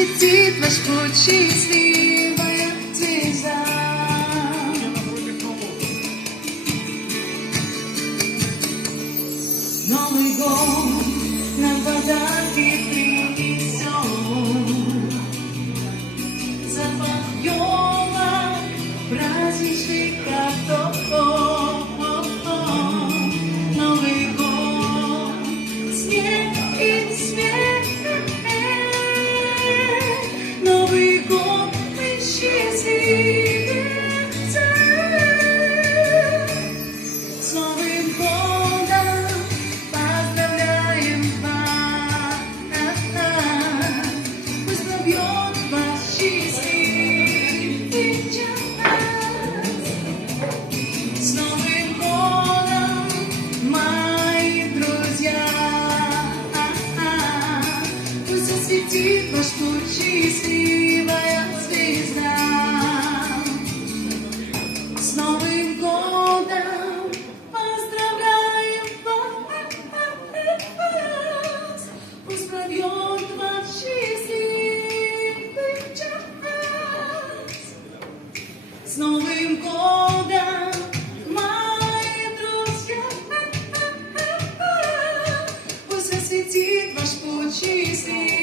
засветит ваш путь счастливая звезда. Новый год нам подарки принесет, запах елок, праздничных картов. Новый год, снег и смех. Новый год, мы счастливы. С Новым годом поздравляем вас. Пусть пробьет ваш счастливый час. С Новым годом, мои друзья. Пусть засветит ваш путь счастливая звезда. С Новым годом поздравляем вас. Пусть пробьет ваш счастливый час. С Новым годом, мои друзья. Пусть засветит ваш путь счастливый.